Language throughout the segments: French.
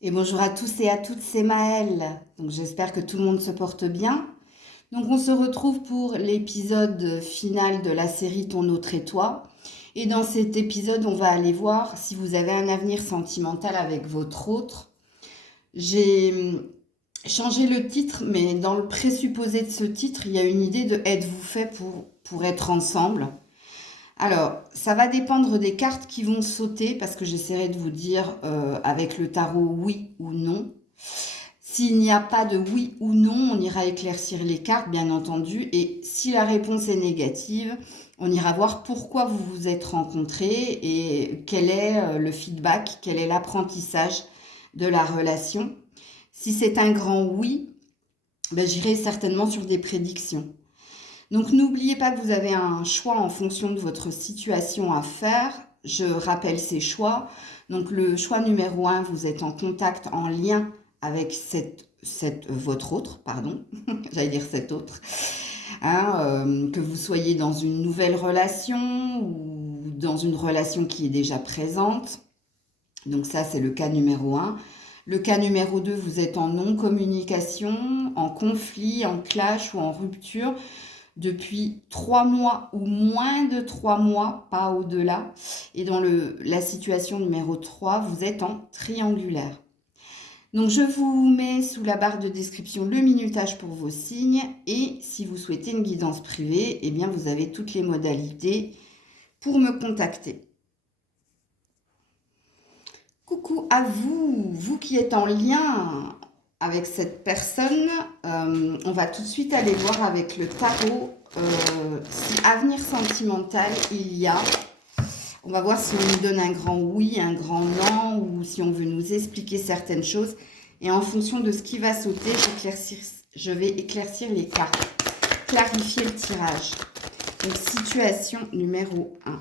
Et bonjour à tous et à toutes, c'est Maëlle. Donc j'espère que tout le monde se porte bien. Donc on se retrouve pour l'épisode final de la série Ton autre et toi. Et dans cet épisode, on va aller voir si vous avez un avenir sentimental avec votre autre. J'ai changé le titre, mais dans le présupposé de ce titre, il y a une idée de êtes-vous fait pour être ensemble. Alors, ça va dépendre des cartes qui vont sauter parce que j'essaierai de vous dire avec le tarot oui ou non. S'il n'y a pas de oui ou non, on ira éclaircir les cartes, bien entendu. Et si la réponse est négative, on ira voir pourquoi vous vous êtes rencontrés et quel est le feedback, quel est l'apprentissage de la relation. Si c'est un grand oui, ben, j'irai certainement sur des prédictions. Donc n'oubliez pas que vous avez un choix en fonction de votre situation à faire. Je rappelle ces choix. Donc le choix numéro 1, vous êtes en contact, en lien avec votre autre, pardon, j'allais dire cet autre. Que vous soyez dans une nouvelle relation ou dans une relation qui est déjà présente. Donc ça, c'est le cas numéro 1. Le cas numéro 2, vous êtes en non-communication, en conflit, en clash ou en rupture depuis 3 mois ou moins de 3 mois, pas au-delà. Et dans la situation numéro 3, vous êtes en triangulaire. Donc je vous mets sous la barre de description le minutage pour vos signes et si vous souhaitez une guidance privée, eh bien vous avez toutes les modalités pour me contacter. Coucou à vous, vous qui êtes en lien avec cette personne. On va tout de suite aller voir avec le tarot si avenir sentimental il y a. On va voir si on nous donne un grand oui, un grand non, ou si on veut nous expliquer certaines choses. Et en fonction de ce qui va sauter, je vais éclaircir les cartes, clarifier le tirage. Donc, situation numéro 1.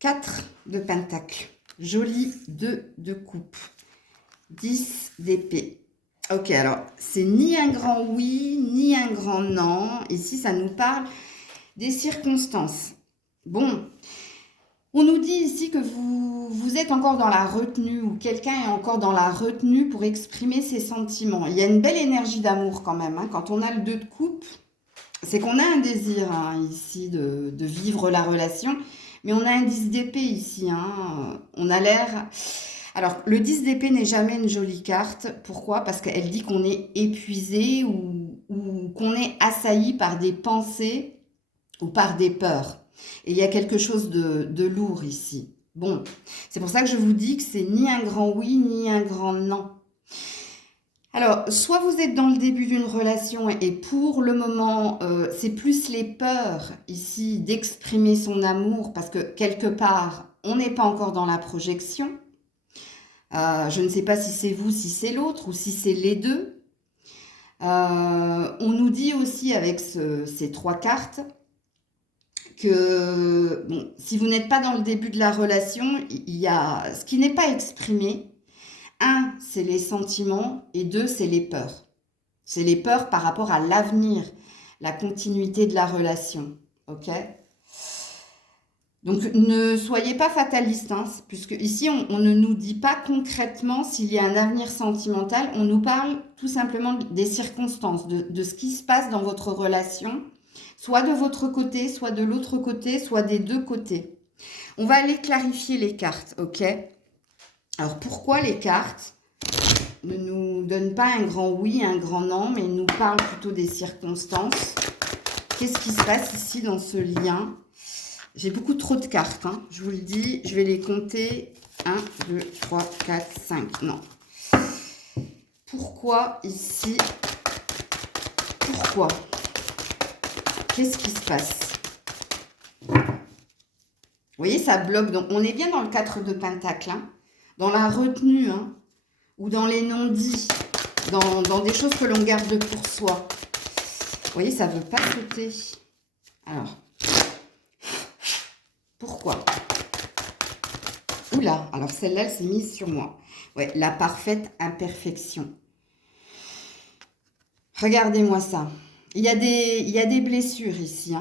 4 de pentacle, joli 2 de coupe, 10 d'épée. Ok, alors, c'est ni un grand oui, ni un grand non. Ici, ça nous parle des circonstances. Bon, on nous dit ici que vous êtes encore dans la retenue ou quelqu'un est encore dans la retenue pour exprimer ses sentiments. Il y a une belle énergie d'amour quand même. Quand on a le 2 de coupe, c'est qu'on a un désir ici de vivre la relation. Mais on a un 10 d'épée ici. On a l'air... Alors, le 10 d'épée n'est jamais une jolie carte. Pourquoi? Parce qu'elle dit qu'on est épuisé ou qu'on est assailli par des pensées ou par des peurs. Et il y a quelque chose de lourd ici. Bon, c'est pour ça que je vous dis que c'est ni un grand oui, ni un grand non. Alors, soit vous êtes dans le début d'une relation et pour le moment, c'est plus les peurs ici d'exprimer son amour parce que quelque part, on n'est pas encore dans la projection. Je ne sais pas si c'est vous, si c'est l'autre ou si c'est les deux. On nous dit aussi avec ces 3 cartes que bon, si vous n'êtes pas dans le début de la relation, il y a ce qui n'est pas exprimé. 1, c'est les sentiments et 2, c'est les peurs. C'est les peurs par rapport à l'avenir, la continuité de la relation. Ok? Donc, ne soyez pas fataliste, puisque ici, on ne nous dit pas concrètement s'il y a un avenir sentimental. On nous parle tout simplement des circonstances, de ce qui se passe dans votre relation, soit de votre côté, soit de l'autre côté, soit des deux côtés. On va aller clarifier les cartes, ok? Alors, pourquoi les cartes ne nous donnent pas un grand oui, un grand non, mais nous parlent plutôt des circonstances? Qu'est-ce qui se passe ici dans ce lien? J'ai beaucoup trop de cartes, je vous le dis. Je vais les compter. 1, 2, 3, 4, 5. Non. Pourquoi ici? Pourquoi? Qu'est-ce qui se passe? Vous voyez, ça bloque. Donc, on est bien dans le 4 de pentacle, dans la retenue, ou dans les non-dits, dans des choses que l'on garde pour soi. Vous voyez, ça ne veut pas sauter. Alors, pourquoi? Oula, alors celle-là, elle s'est mise sur moi. Ouais, la parfaite imperfection. Regardez-moi ça. Il y a des blessures ici.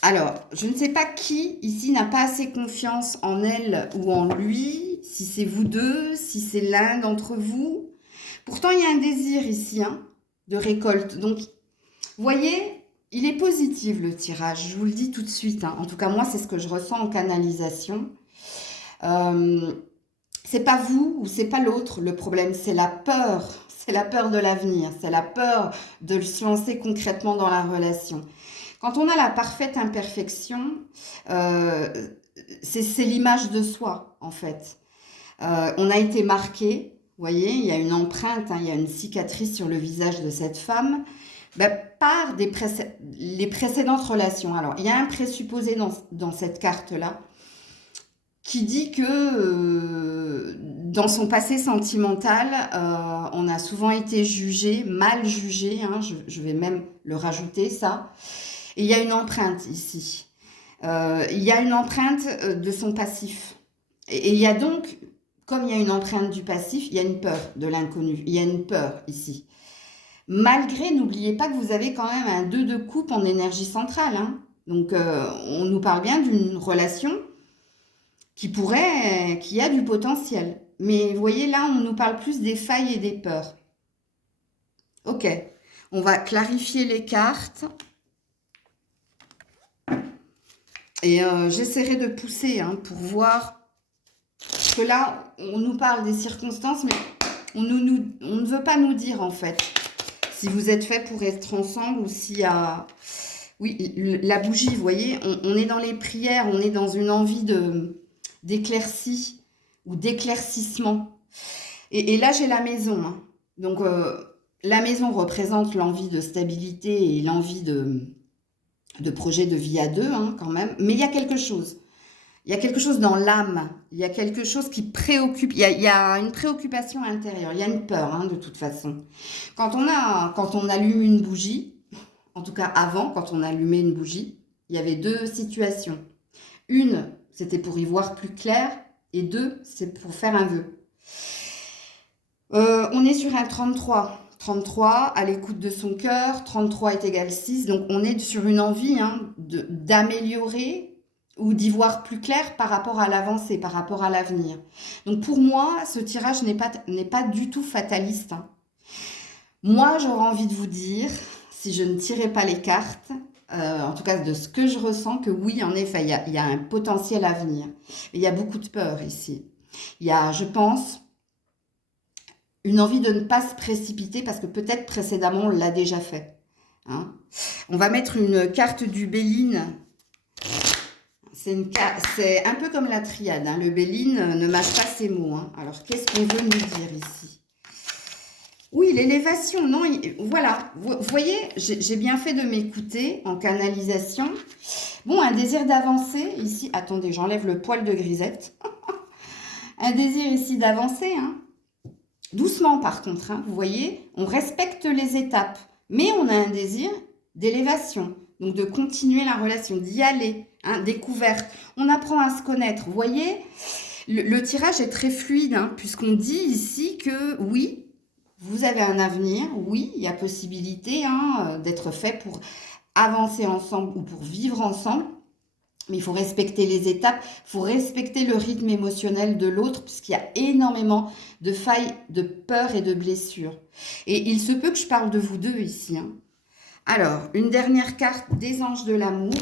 Alors, je ne sais pas qui ici n'a pas assez confiance en elle ou en lui. si c'est vous deux, si c'est l'un d'entre vous. Pourtant, il y a un désir ici, hein, de récolte. Donc, vous voyez, il est positif le tirage, je vous le dis tout de suite, hein. En tout cas, moi, c'est ce que je ressens en canalisation. C'est pas vous ou c'est pas l'autre le problème, c'est la peur. C'est la peur de l'avenir, c'est la peur de se lancer concrètement dans la relation. Quand on a la parfaite imperfection, c'est l'image de soi, en fait. On a été marqué, vous voyez, il y a une empreinte, hein, il y a une cicatrice sur le visage de cette femme, par les précédentes relations. Alors, il y a un présupposé dans cette carte-là qui dit que dans son passé sentimental, on a souvent été jugé, mal jugé, hein, je vais même le rajouter, ça. Et il y a une empreinte ici. Il y a une empreinte de son passif. Et il y a donc, comme il y a une empreinte du passif, il y a une peur de l'inconnu. Il y a une peur ici. Malgré, n'oubliez pas que vous avez quand même un 2 de coupe en énergie centrale, hein. Donc, on nous parle bien d'une relation qui a du potentiel. Mais vous voyez, là, on nous parle plus des failles et des peurs. Ok, on va clarifier les cartes. Et j'essaierai de pousser, hein, pour voir. Parce que là, on nous parle des circonstances, mais on ne veut pas nous dire, en fait, si vous êtes fait pour être ensemble ou s'il y a... Oui, la bougie, vous voyez, on est dans les prières, on est dans une envie d'éclaircie ou d'éclaircissement. Et là, j'ai la maison, hein. Donc, la maison représente l'envie de stabilité et l'envie de projet de vie à deux, hein, quand même. Mais il y a quelque chose. Il y a quelque chose dans l'âme. Il y a quelque chose qui préoccupe. Il y a une préoccupation intérieure. Il y a une peur, hein, de toute façon. Quand on allume une bougie, en tout cas avant, quand on allumait une bougie, il y avait deux situations. Une, c'était pour y voir plus clair. Et deux, c'est pour faire un vœu. On est sur un 33. 33, à l'écoute de son cœur. 33 est égal 6. Donc, on est sur une envie, hein, d'améliorer ou d'y voir plus clair par rapport à l'avancée, par rapport à l'avenir. Donc, pour moi, ce tirage n'est pas du tout fataliste, hein. Moi, j'aurais envie de vous dire, si je ne tirais pas les cartes, en tout cas de ce que je ressens, que oui, en effet, il y a un potentiel à venir. Mais il y a beaucoup de peur ici. Il y a, je pense, une envie de ne pas se précipiter parce que peut-être précédemment, on l'a déjà fait, hein. On va mettre une carte du Béline. C'est un peu comme la triade, hein. Le Béline ne mâche pas ses mots, hein. Alors, qu'est-ce qu'on veut nous dire ici? Oui, l'élévation, non, voilà. Vous voyez, j'ai bien fait de m'écouter en canalisation. Bon, un désir d'avancer ici. Attendez, j'enlève le poil de grisette. Un désir ici d'avancer, hein. Doucement, par contre, hein, vous voyez, on respecte les étapes. Mais on a un désir d'élévation. Donc, de continuer la relation, d'y aller, hein, découverte. On apprend à se connaître. Vous voyez, le tirage est très fluide, hein, puisqu'on dit ici que oui, vous avez un avenir, oui, il y a possibilité, hein, d'être fait pour avancer ensemble ou pour vivre ensemble. Mais il faut respecter les étapes, il faut respecter le rythme émotionnel de l'autre, puisqu'il y a énormément de failles, de peurs et de blessures. Et il se peut que je parle de vous deux ici, hein. Alors, une dernière carte des anges de l'amour.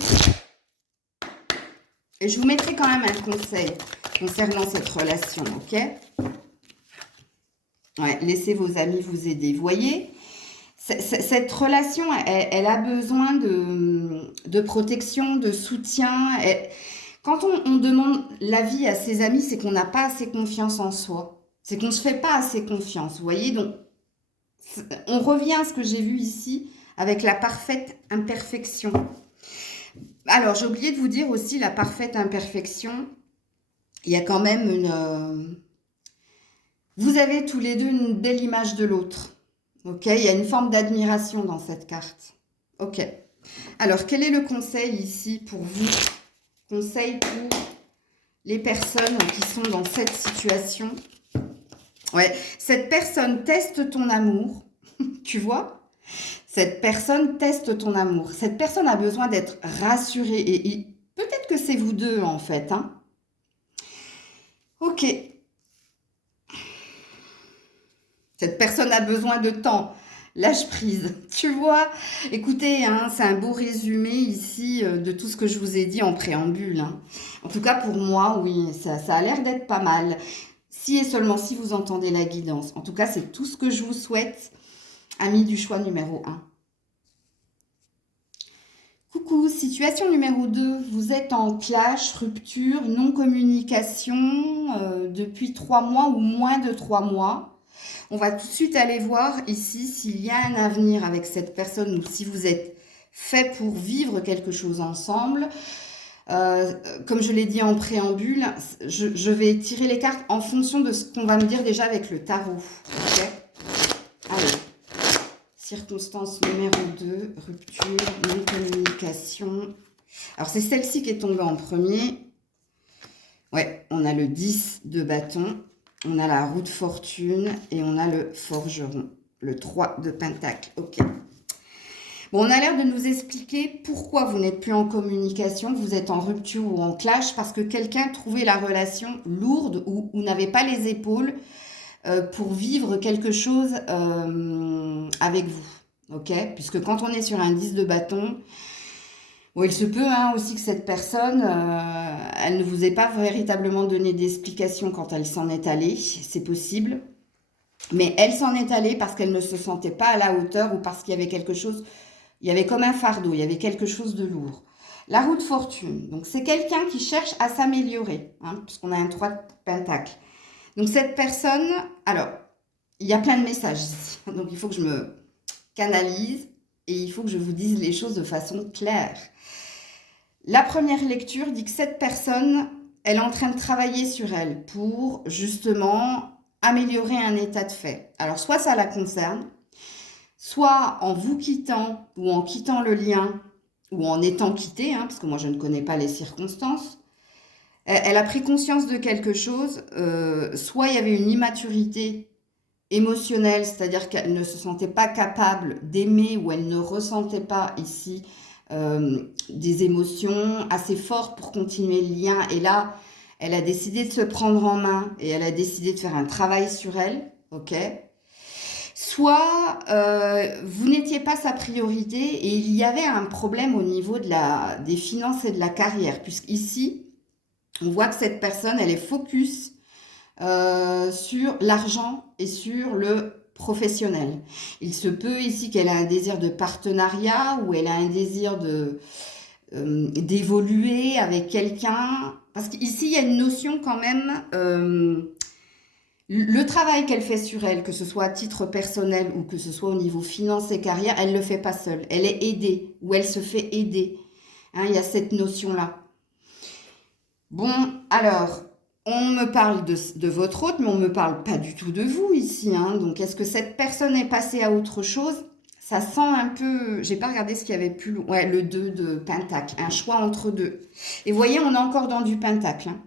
Et je vous mettrai quand même un conseil concernant cette relation, ok? Ouais, laissez vos amis vous aider. Vous voyez, cette relation, elle a besoin de protection, de soutien. Quand on demande l'avis à ses amis, c'est qu'on n'a pas assez confiance en soi. C'est qu'on ne se fait pas assez confiance. Vous voyez, donc, on revient à ce que j'ai vu ici avec la parfaite imperfection. Alors, j'ai oublié de vous dire aussi la parfaite imperfection. Il y a quand même une... Vous avez tous les deux une belle image de l'autre. Ok, il y a une forme d'admiration dans cette carte. Ok. Alors, quel est le conseil ici pour vous? Conseil pour les personnes qui sont dans cette situation. Ouais, cette personne teste ton amour. Tu vois? Cette personne teste ton amour. Cette personne a besoin d'être rassurée. Et peut-être que c'est vous deux, en fait, hein. Ok. Cette personne a besoin de temps. Lâche prise, tu vois. Écoutez, hein, c'est un beau résumé ici de tout ce que je vous ai dit en préambule, hein. En tout cas, pour moi, oui, ça a l'air d'être pas mal. Si et seulement si vous entendez la guidance. En tout cas, c'est tout ce que je vous souhaite, amis du choix numéro 1. Coucou, situation numéro 2. Vous êtes en clash, rupture, non-communication depuis 3 mois ou moins de 3 mois. On va tout de suite aller voir ici s'il y a un avenir avec cette personne ou si vous êtes fait pour vivre quelque chose ensemble. Comme je l'ai dit en préambule, je vais tirer les cartes en fonction de ce qu'on va me dire déjà avec le tarot. Okay. Allez. Circonstance numéro 2, rupture, non-communication. Alors, c'est celle-ci qui est tombée en premier. Ouais, on a le 10 de bâton, on a la roue de fortune et on a le forgeron, le 3 de pentacle. Ok. Bon, on a l'air de nous expliquer pourquoi vous n'êtes plus en communication, vous êtes en rupture ou en clash, parce que quelqu'un trouvait la relation lourde ou n'avait pas les épaules pour vivre quelque chose avec vous, ok? Puisque quand on est sur un 10 de bâton, bon, il se peut hein, aussi que cette personne, elle ne vous ait pas véritablement donné d'explication quand elle s'en est allée, c'est possible, mais elle s'en est allée parce qu'elle ne se sentait pas à la hauteur ou parce qu'il y avait quelque chose, il y avait comme un fardeau, il y avait quelque chose de lourd. La roue de fortune, donc c'est quelqu'un qui cherche à s'améliorer, hein, puisqu'on a un 3 de pentacle. Donc cette personne, alors, il y a plein de messages ici, donc il faut que je me canalise et il faut que je vous dise les choses de façon claire. La première lecture dit que cette personne, elle est en train de travailler sur elle pour justement améliorer un état de fait. Alors soit ça la concerne, soit en vous quittant ou en quittant le lien ou en étant quitté, hein, parce que moi je ne connais pas les circonstances. Elle a pris conscience de quelque chose, soit il y avait une immaturité émotionnelle, c'est-à-dire qu'elle ne se sentait pas capable d'aimer ou elle ne ressentait pas ici des émotions assez fortes pour continuer le lien. Et là, elle a décidé de se prendre en main et elle a décidé de faire un travail sur elle, ok ? Soit vous n'étiez pas sa priorité et il y avait un problème au niveau des finances et de la carrière, puisqu'ici, on voit que cette personne, elle est focus sur l'argent et sur le professionnel. Il se peut ici qu'elle ait un désir de partenariat ou elle a un désir d'évoluer avec quelqu'un. Parce qu'ici, il y a une notion quand même, le travail qu'elle fait sur elle, que ce soit à titre personnel ou que ce soit au niveau finance et carrière, elle ne le fait pas seule. Elle est aidée ou elle se fait aider. Hein, il y a cette notion-là. Bon, alors, on me parle de votre hôte, mais on ne me parle pas du tout de vous ici, hein. Donc, est-ce que cette personne est passée à autre chose? Ça sent un peu... J'ai pas regardé ce qu'il y avait plus loin. Ouais, le 2 de pentacle. Un choix entre deux. Et vous voyez, on est encore dans du pentacle, hein.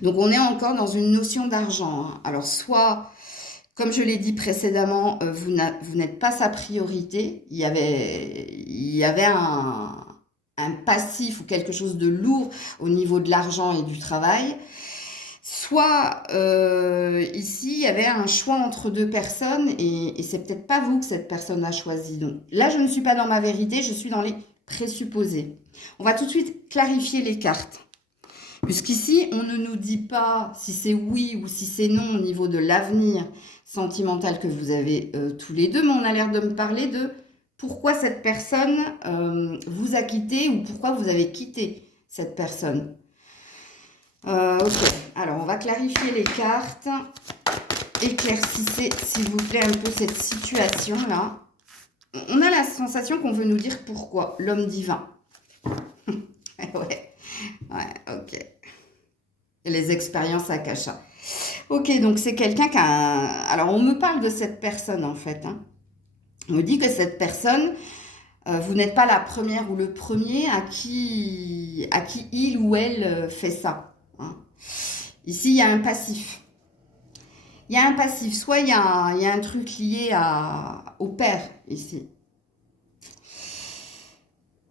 Donc, on est encore dans une notion d'argent, hein. Alors, soit, comme je l'ai dit précédemment, vous n'êtes pas sa priorité. Il y avait un passif ou quelque chose de lourd au niveau de l'argent et du travail. Soit ici, il y avait un choix entre deux personnes et c'est peut-être pas vous que cette personne a choisi. Donc là, je ne suis pas dans ma vérité, je suis dans les présupposés. On va tout de suite clarifier les cartes. Puisqu'ici, on ne nous dit pas si c'est oui ou si c'est non au niveau de l'avenir sentimental que vous avez tous les deux, mais on a l'air de me parler de pourquoi cette personne vous a quitté ou pourquoi vous avez quitté cette personne. Ok, alors on va clarifier les cartes. Éclaircissez, s'il vous plaît, un peu cette situation-là. On a la sensation qu'on veut nous dire pourquoi. L'homme divin. Ouais, ok. Et les expériences Akasha. Ok, donc c'est quelqu'un qui a... Alors, on me parle de cette personne, en fait, hein. On me dit que cette personne, vous n'êtes pas la première ou le premier à qui il ou elle fait ça, hein. Ici, il y a un passif. Il y a un passif. Soit il y a un truc lié au père, ici.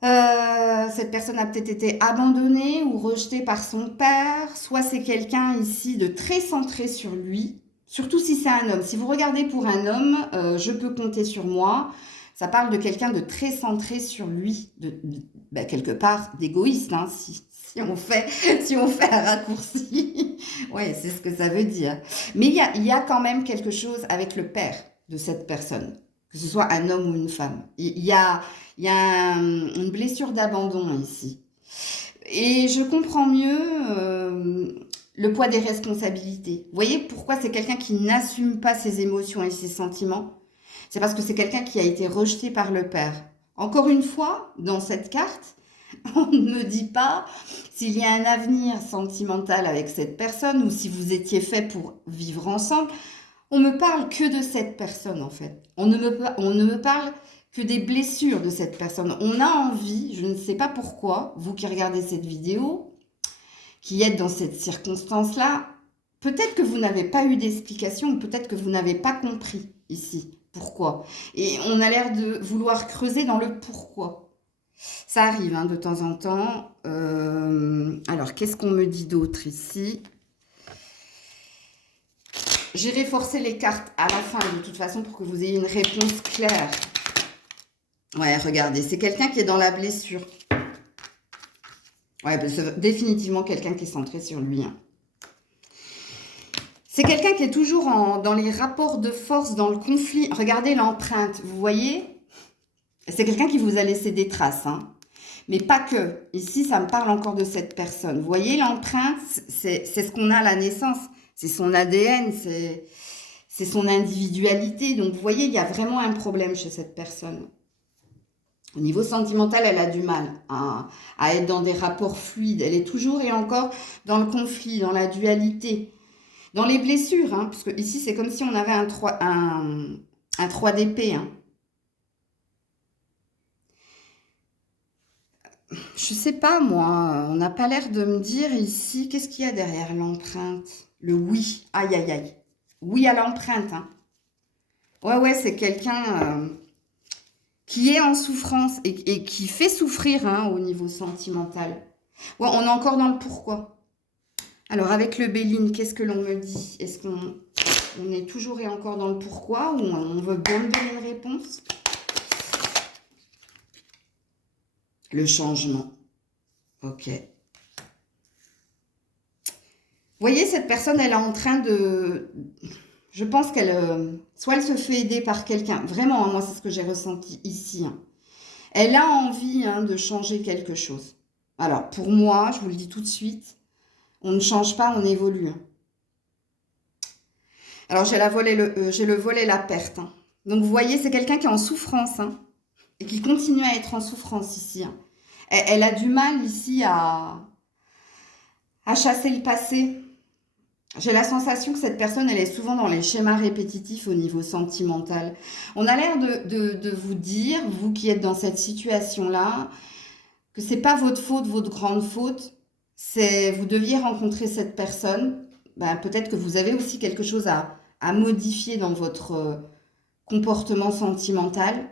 Cette personne a peut-être été abandonnée ou rejetée par son père. Soit c'est quelqu'un ici de très centré sur lui. Surtout si c'est un homme. Si vous regardez pour un homme, je peux compter sur moi. Ça parle de quelqu'un de très centré sur lui, quelque part d'égoïste, hein, si on fait, si on fait un raccourci. Ouais, c'est ce que ça veut dire. Mais il y a quand même quelque chose avec le père de cette personne, que ce soit un homme ou une femme. Il y a une blessure d'abandon ici. Et je comprends mieux le poids des responsabilités. Vous voyez pourquoi c'est quelqu'un qui n'assume pas ses émotions et ses sentiments? C'est parce que c'est quelqu'un qui a été rejeté par le père. Encore une fois, dans cette carte, on ne me dit pas s'il y a un avenir sentimental avec cette personne ou si vous étiez fait pour vivre ensemble. On me parle que de cette personne en fait. On ne me parle que des blessures de cette personne. On a envie, je ne sais pas pourquoi, vous qui regardez cette vidéo, qui êtes dans cette circonstance-là, peut-être que vous n'avez pas eu d'explication ou peut-être que vous n'avez pas compris ici pourquoi. Et on a l'air de vouloir creuser dans le pourquoi. Ça arrive hein, de temps en temps. Alors, qu'est-ce qu'on me dit d'autre ici? J'irai forcer les cartes à la fin, de toute façon, pour que vous ayez une réponse claire. Ouais, regardez, c'est quelqu'un qui est dans la blessure. Ouais, c'est définitivement quelqu'un qui est centré sur lui. Hein. C'est quelqu'un qui est toujours dans les rapports de force, dans le conflit. Regardez l'empreinte, vous voyez? C'est quelqu'un qui vous a laissé des traces. Hein. Mais pas que. Ici, ça me parle encore de cette personne. Vous voyez, l'empreinte, c'est ce qu'on a à la naissance. C'est son ADN, c'est son individualité. Donc, vous voyez, il y a vraiment un problème chez cette personne. Au niveau sentimental, elle a du mal à être dans des rapports fluides. Elle est toujours et encore dans le conflit, dans la dualité, dans les blessures. Hein, parce que ici, c'est comme si on avait un 3 d'épée. Hein. Je sais pas, moi, on n'a pas l'air de me dire ici, qu'est-ce qu'il y a derrière l'empreinte? Le oui, aïe, aïe, aïe. Oui à l'empreinte, hein. Ouais, c'est quelqu'un qui est en souffrance et qui fait souffrir hein, au niveau sentimental. Ouais, on est encore dans le pourquoi. Alors, avec le Béline, qu'est-ce que l'on me dit? Est-ce qu'on est toujours et encore dans le pourquoi ou on veut bien me donner une réponse? Le changement. Ok. Vous voyez, cette personne, elle est en train de... Je pense qu'elle... soit elle se fait aider par quelqu'un. Vraiment, hein, moi, c'est ce que j'ai ressenti ici. Hein. Elle a envie hein, de changer quelque chose. Alors, pour moi, je vous le dis tout de suite, on ne change pas, on évolue. Hein. Alors, j'ai le vol et la perte. Hein. Donc, vous voyez, c'est quelqu'un qui est en souffrance hein, et qui continue à être en souffrance ici. Hein. Elle a du mal ici à chasser le passé. J'ai la sensation que cette personne, elle est souvent dans les schémas répétitifs au niveau sentimental. On a l'air de vous dire, vous qui êtes dans cette situation-là, que c'est pas votre faute, votre grande faute. C'est vous deviez rencontrer cette personne. Ben, peut-être que vous avez aussi quelque chose à modifier dans votre comportement sentimental.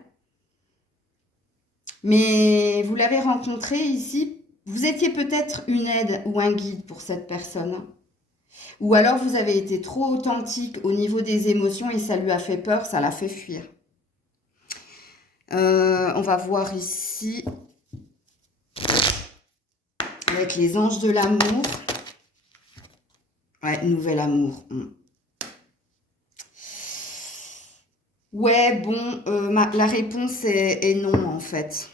Mais vous l'avez rencontré ici, vous étiez peut-être une aide ou un guide pour cette personne. Ou alors vous avez été trop authentique au niveau des émotions et ça lui a fait peur, ça l'a fait fuir. On va voir ici avec les anges de l'amour. Ouais, nouvel amour. Ouais, bon, la réponse est non en fait.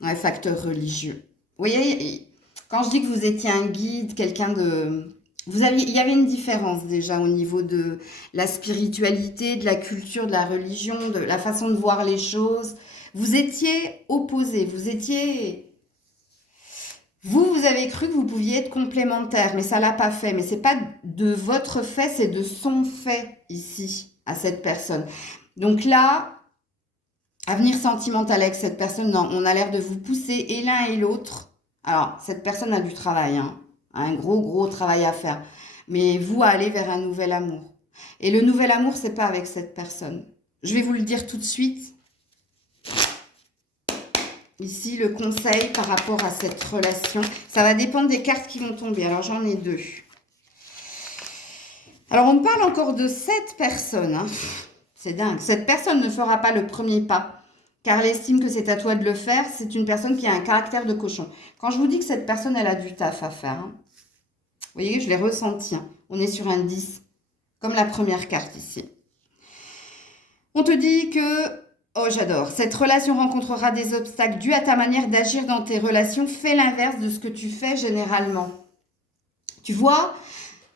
Ouais, facteur religieux. Vous voyez, quand je dis que vous étiez un guide, quelqu'un de... il y avait une différence déjà au niveau de la spiritualité, de la culture, de la religion, de la façon de voir les choses. Vous étiez opposés, vous avez cru que vous pouviez être complémentaires, mais ça l'a pas fait. Mais c'est pas de votre fait, c'est de son fait ici, à cette personne. Donc là, avenir sentimental avec cette personne, non, on a l'air de vous pousser et l'un et l'autre. Alors, cette personne a du travail, hein, un gros travail à faire. Mais vous, allez vers un nouvel amour. Et le nouvel amour, c'est pas avec cette personne. Je vais vous le dire tout de suite. Ici, le conseil par rapport à cette relation. Ça va dépendre des cartes qui vont tomber. Alors, j'en ai deux. Alors, on parle encore de cette personne, hein. C'est dingue. Cette personne ne fera pas le premier pas, car elle estime que c'est à toi de le faire. C'est une personne qui a un caractère de cochon. Quand je vous dis que cette personne, elle a du taf à faire, hein, vous voyez, je l'ai ressenti, hein. On est sur un 10, comme la première carte ici. On te dit que, oh j'adore, cette relation rencontrera des obstacles dus à ta manière d'agir dans tes relations. Fais l'inverse de ce que tu fais généralement. Tu vois,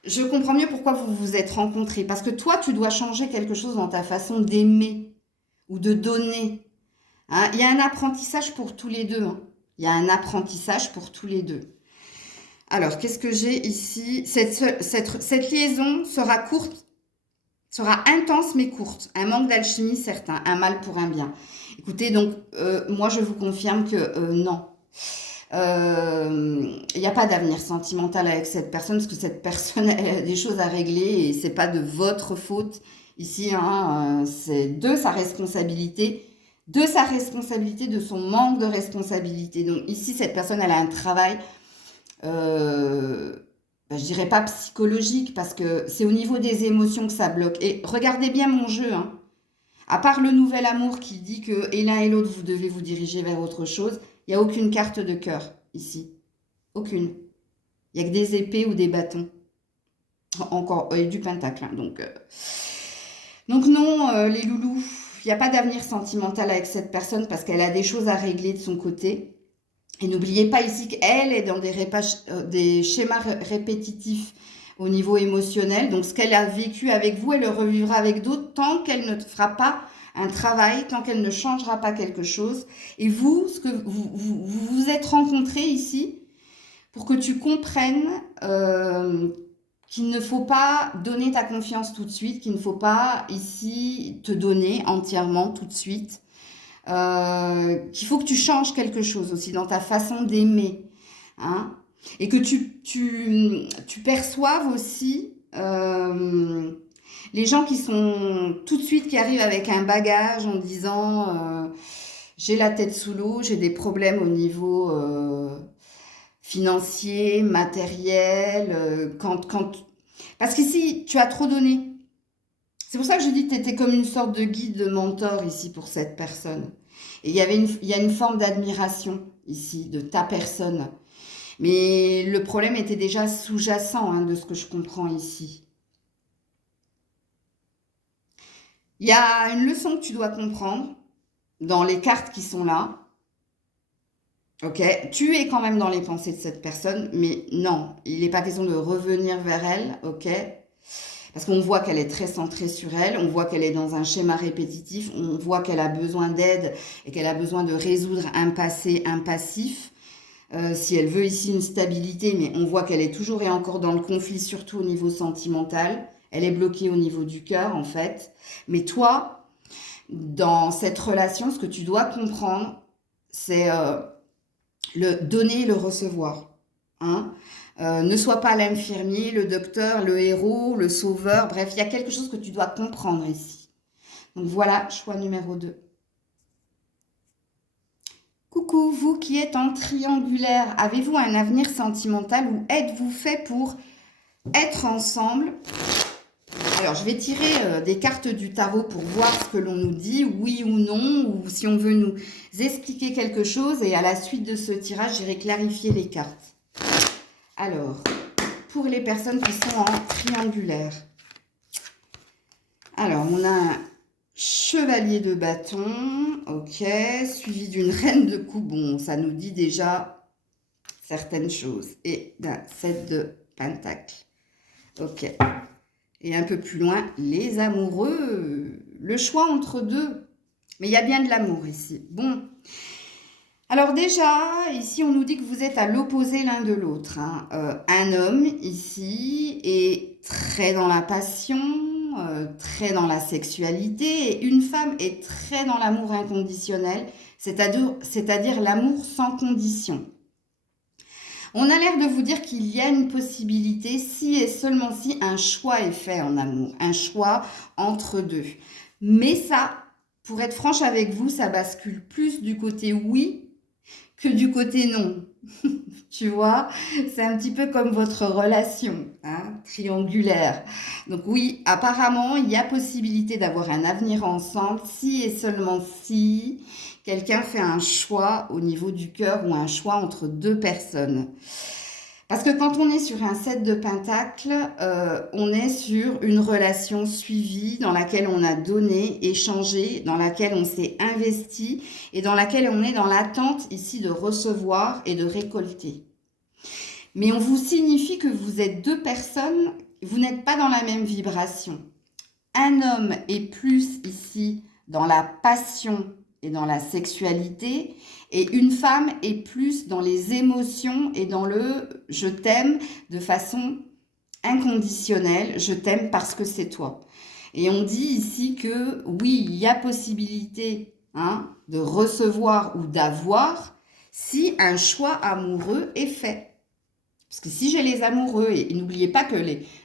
je comprends mieux pourquoi vous vous êtes rencontrés. Parce que toi, tu dois changer quelque chose dans ta façon d'aimer ou de donner. Hein, il y a un apprentissage pour tous les deux. Hein. Il y a un apprentissage pour tous les deux. Alors, qu'est-ce que j'ai ici? Cette liaison sera courte, sera intense mais courte. Un manque d'alchimie certain, un mal pour un bien. Écoutez, donc, moi, je vous confirme que non. Il n'y a pas d'avenir sentimental avec cette personne parce que cette personne a des choses à régler et c'est pas de votre faute ici. Hein, c'est de sa responsabilité. De son manque de responsabilité. Donc ici, cette personne, elle a un travail, je dirais pas psychologique, parce que c'est au niveau des émotions que ça bloque. Et regardez bien mon jeu, hein. À part le nouvel amour qui dit que et l'un et l'autre, vous devez vous diriger vers autre chose, il n'y a aucune carte de cœur ici. Aucune. Il n'y a que des épées ou des bâtons. Encore, et du pentacle. Hein, donc non, les loulous. Il n'y a pas d'avenir sentimental avec cette personne parce qu'elle a des choses à régler de son côté. Et n'oubliez pas ici qu'elle est dans des schémas répétitifs au niveau émotionnel. Donc, ce qu'elle a vécu avec vous, elle le revivra avec d'autres tant qu'elle ne fera pas un travail, tant qu'elle ne changera pas quelque chose. Et vous, ce que vous êtes rencontrés ici pour que tu comprennes qu'il ne faut pas donner ta confiance tout de suite, qu'il ne faut pas ici te donner entièrement tout de suite, qu'il faut que tu changes quelque chose aussi dans ta façon d'aimer, hein, et que tu perçoives aussi les gens qui sont tout de suite, qui arrivent avec un bagage en disant j'ai la tête sous l'eau, j'ai des problèmes au niveau financier, matériel, parce qu'ici, tu as trop donné. C'est pour ça que je dis que tu étais comme une sorte de guide, de mentor ici pour cette personne. Et il y a une forme d'admiration ici, de ta personne. Mais le problème était déjà sous-jacent, hein, de ce que je comprends ici. Il y a une leçon que tu dois comprendre dans les cartes qui sont là. Ok, tu es quand même dans les pensées de cette personne, mais non, il n'est pas question de revenir vers elle, ok? Parce qu'on voit qu'elle est très centrée sur elle, on voit qu'elle est dans un schéma répétitif, on voit qu'elle a besoin d'aide et qu'elle a besoin de résoudre un passé, un passif. Si elle veut ici une stabilité, mais on voit qu'elle est toujours et encore dans le conflit, surtout au niveau sentimental. Elle est bloquée au niveau du cœur, en fait. Mais toi, dans cette relation, ce que tu dois comprendre, c'est le donner et le recevoir. Hein. Ne sois pas l'infirmier, le docteur, le héros, le sauveur. Bref, il y a quelque chose que tu dois comprendre ici. Donc voilà, choix numéro 2. Coucou, vous qui êtes en triangulaire, avez-vous un avenir sentimental ou êtes-vous fait pour être ensemble? Alors, je vais tirer des cartes du tarot pour voir ce que l'on nous dit, oui ou non, ou si on veut nous expliquer quelque chose. Et à la suite de ce tirage, j'irai clarifier les cartes. Alors, pour les personnes qui sont en triangulaire. Alors, on a un chevalier de bâton, ok, suivi d'une reine de coups. Bon, ça nous dit déjà certaines choses. Et d'un 7 de pentacle. Ok. Et un peu plus loin, les amoureux. Le choix entre deux. Mais il y a bien de l'amour ici. Bon. Alors déjà, ici, on nous dit que vous êtes à l'opposé l'un de l'autre. Hein. Un homme, ici, est très dans la passion, très dans la sexualité. Et une femme est très dans l'amour inconditionnel, c'est-à-dire l'amour sans condition. On a l'air de vous dire qu'il y a une possibilité si et seulement si un choix est fait en amour, un choix entre deux. Mais ça, pour être franche avec vous, ça bascule plus du côté oui que du côté non. Tu vois, c'est un petit peu comme votre relation. hein, triangulaire. Donc oui, apparemment, il y a possibilité d'avoir un avenir ensemble si et seulement si quelqu'un fait un choix au niveau du cœur ou un choix entre deux personnes. Parce que quand on est sur un 7 de pentacles, on est sur une relation suivie dans laquelle on a donné, échangé, dans laquelle on s'est investi et dans laquelle on est dans l'attente ici de recevoir et de récolter. Mais on vous signifie que vous êtes deux personnes, vous n'êtes pas dans la même vibration. Un homme est plus ici dans la passion et dans la sexualité, et une femme est plus dans les émotions et dans le « je t'aime » de façon inconditionnelle, je t'aime parce que c'est toi. Et on dit ici que oui, il y a possibilité de recevoir ou d'avoir si un choix amoureux est fait. Parce que si j'ai les amoureux, et n'oubliez pas que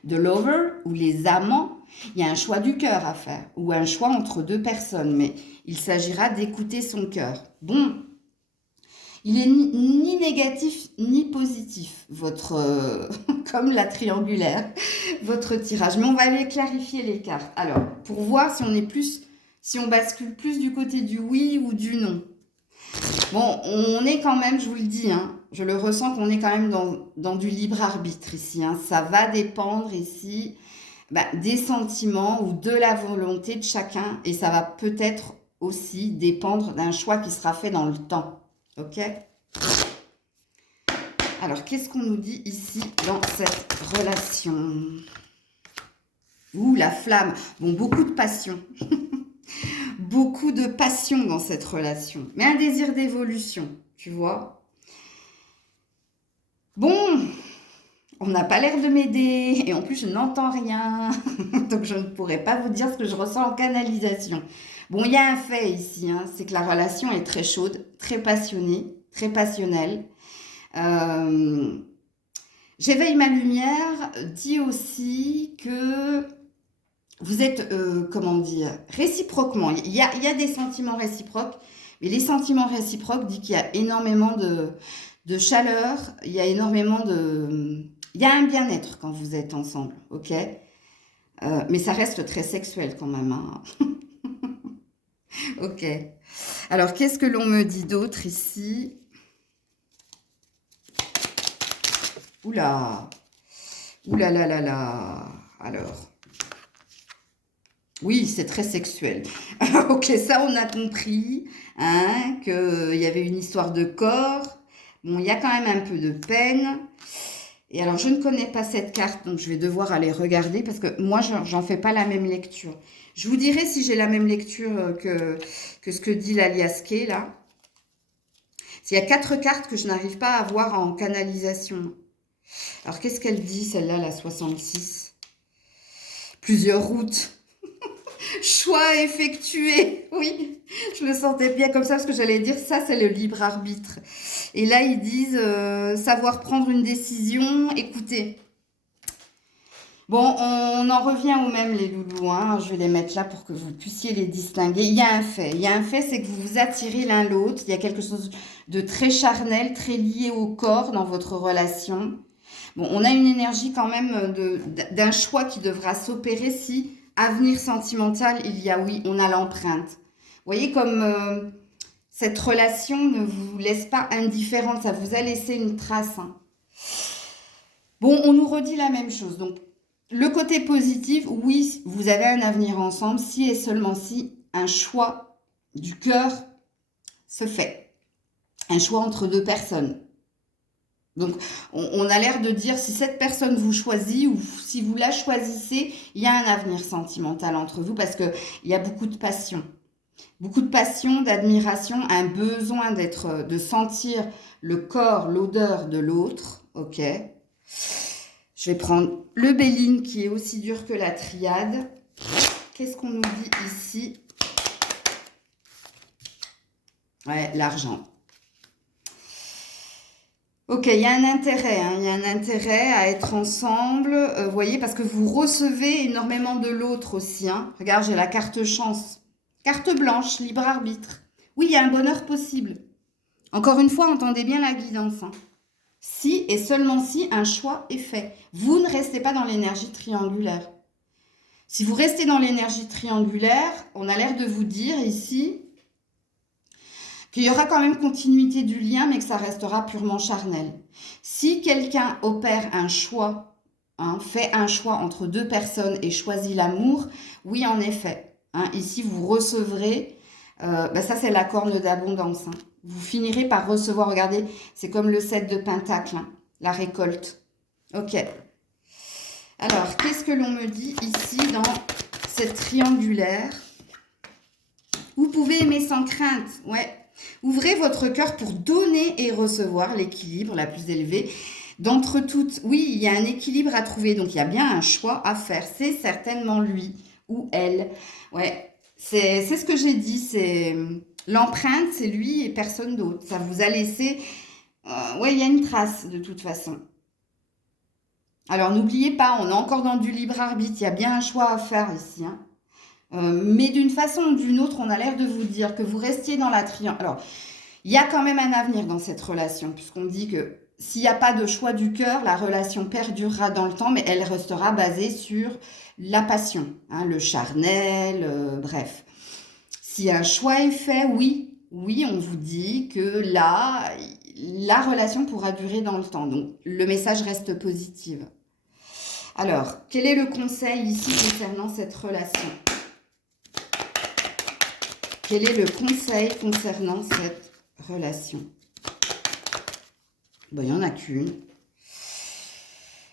the lover ou les amants, il y a un choix du cœur à faire, ou un choix entre deux personnes, mais il s'agira d'écouter son cœur. Bon, il est ni négatif ni positif, votre, comme la triangulaire, votre tirage. Mais on va aller clarifier les cartes. Alors, pour voir si on est plus, si on bascule plus du côté du oui ou du non. Bon, on est quand même, je vous le dis, je le ressens qu'on est quand même dans du libre arbitre ici. Ça va dépendre ici des sentiments ou de la volonté de chacun. Et ça va peut-être aussi dépendre d'un choix qui sera fait dans le temps. Ok? Alors, qu'est-ce qu'on nous dit ici dans cette relation? Ouh, la flamme. Bon, beaucoup de passion. Beaucoup de passion dans cette relation. Mais un désir d'évolution, tu vois. Bon, on n'a pas l'air de m'aider. Et en plus, je n'entends rien. Donc, je ne pourrais pas vous dire ce que je ressens en canalisation. Bon, il y a un fait ici. C'est que la relation est très chaude, très passionnée, très passionnelle. J'éveille ma lumière dit aussi que vous êtes, comment dire, réciproquement. Il y a des sentiments réciproques, mais les sentiments réciproques disent qu'il y a énormément de chaleur, il y a énormément de... Il y a un bien-être quand vous êtes ensemble, ok? Mais ça reste très sexuel quand même, Ok. Alors, qu'est-ce que l'on me dit d'autre ici? Oula! Oula là là là! Alors... Oui, c'est très sexuel. Ok, ça on a compris, qu'il y avait une histoire de corps. Bon, il y a quand même un peu de peine. Et alors, je ne connais pas cette carte, donc je vais devoir aller regarder parce que moi, j'en fais pas la même lecture. Je vous dirai si j'ai la même lecture que ce que dit l'Aliasqué, là. Il y a 4 cartes que je n'arrive pas à voir en canalisation. Alors, qu'est-ce qu'elle dit, celle-là, la 66? Plusieurs routes. Choix effectué, oui, je me sentais bien comme ça parce que j'allais dire ça, c'est le libre arbitre. Et là, ils disent savoir prendre une décision, écouter. Bon, on en revient au même, les loulous, je vais les mettre là pour que vous puissiez les distinguer. Il y a un fait, c'est que vous vous attirez l'un l'autre. Il y a quelque chose de très charnel, très lié au corps dans votre relation. Bon, on a une énergie quand même d'un choix qui devra s'opérer si... Avenir sentimental, il y a oui, on a l'empreinte. Vous voyez comme cette relation ne vous laisse pas indifférente, ça vous a laissé une trace. Bon, on nous redit la même chose. Donc, le côté positif, oui, vous avez un avenir ensemble, si et seulement si un choix du cœur se fait. Un choix entre deux personnes. Donc, on a l'air de dire si cette personne vous choisit ou si vous la choisissez, il y a un avenir sentimental entre vous parce qu'il y a beaucoup de passion. Beaucoup de passion, d'admiration, un besoin de sentir le corps, l'odeur de l'autre. Ok. Je vais prendre le Béline qui est aussi dur que la triade. Qu'est-ce qu'on nous dit ici? Ouais, l'argent. Ok, il y a un intérêt, il y a un intérêt à être ensemble, vous voyez, parce que vous recevez énormément de l'autre aussi. Regarde, j'ai la carte chance. Carte blanche, libre arbitre. Oui, il y a un bonheur possible. Encore une fois, entendez bien la guidance. Si et seulement si un choix est fait. Vous ne restez pas dans l'énergie triangulaire. Si vous restez dans l'énergie triangulaire, on a l'air de vous dire ici qu'il y aura quand même continuité du lien, mais que ça restera purement charnel. Si quelqu'un opère un choix, fait un choix entre deux personnes et choisit l'amour, oui, en effet. Ici, vous recevrez, ça c'est la corne d'abondance. Vous finirez par recevoir, regardez, c'est comme le 7 de Pentacle, la récolte. Ok. Alors, qu'est-ce que l'on me dit ici dans cette triangulaire? Vous pouvez aimer sans crainte, ouais. Ouvrez votre cœur pour donner et recevoir l'équilibre la plus élevée d'entre toutes. Oui, il y a un équilibre à trouver, donc il y a bien un choix à faire. C'est certainement lui ou elle. Ouais, c'est ce que j'ai dit, c'est l'empreinte, c'est lui et personne d'autre. Ça vous a laissé... ouais, il y a une trace de toute façon. Alors, n'oubliez pas, on est encore dans du libre arbitre. Il y a bien un choix à faire ici, mais d'une façon ou d'une autre, on a l'air de vous dire que vous restiez dans la triangle. Alors, il y a quand même un avenir dans cette relation, puisqu'on dit que s'il n'y a pas de choix du cœur, la relation perdurera dans le temps, mais elle restera basée sur la passion, le charnel, bref. Si un choix est fait, oui, on vous dit que là, la relation pourra durer dans le temps. Donc, le message reste positif. Alors, quel est le conseil ici concernant cette relation ? Quel est le conseil concernant cette relation? Il n'y en a qu'une.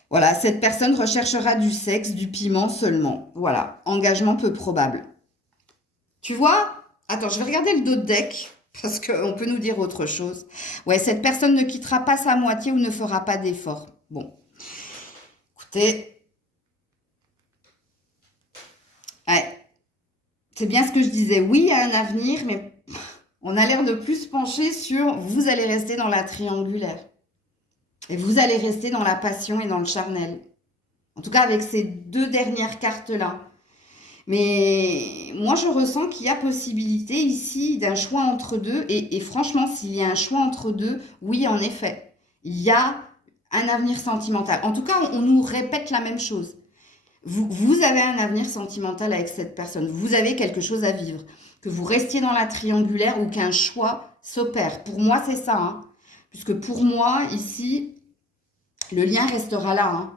Voilà, cette personne recherchera du sexe, du piment seulement. Voilà, engagement peu probable. Tu vois? Attends, je vais regarder le dos de deck, parce qu'on peut nous dire autre chose. Ouais, cette personne ne quittera pas sa moitié ou ne fera pas d'effort. Bon, écoutez. Ouais. C'est bien ce que je disais. Oui, il y a un avenir, mais on a l'air de plus pencher sur vous allez rester dans la triangulaire. Et vous allez rester dans la passion et dans le charnel. En tout cas, avec ces deux dernières cartes-là. Mais moi, je ressens qu'il y a possibilité ici d'un choix entre deux. Et franchement, s'il y a un choix entre deux, oui, en effet, il y a un avenir sentimental. En tout cas, on nous répète la même chose. Vous avez un avenir sentimental avec cette personne. Vous avez quelque chose à vivre. Que vous restiez dans la triangulaire ou qu'un choix s'opère. Pour moi, c'est ça. Puisque pour moi, ici, le lien restera là.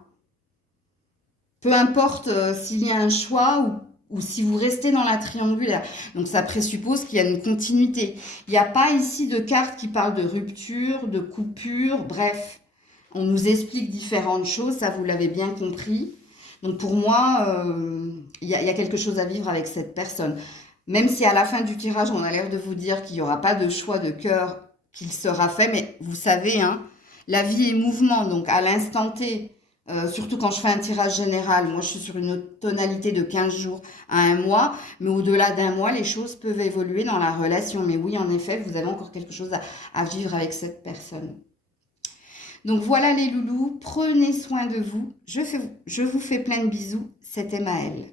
Peu importe s'il y a un choix ou si vous restez dans la triangulaire. Donc, ça présuppose qu'il y a une continuité. Il n'y a pas ici de carte qui parle de rupture, de coupure, bref. On nous explique différentes choses, ça vous l'avez bien compris. Donc pour moi, il y a quelque chose à vivre avec cette personne. Même si à la fin du tirage, on a l'air de vous dire qu'il n'y aura pas de choix de cœur qu'il sera fait. Mais vous savez, la vie est mouvement. Donc à l'instant T, surtout quand je fais un tirage général, moi je suis sur une tonalité de 15 jours à 1 mois. Mais au-delà d'1 mois, les choses peuvent évoluer dans la relation. Mais oui, en effet, vous avez encore quelque chose à vivre avec cette personne. Donc voilà les loulous, prenez soin de vous. Je vous fais plein de bisous. C'était Maëlle.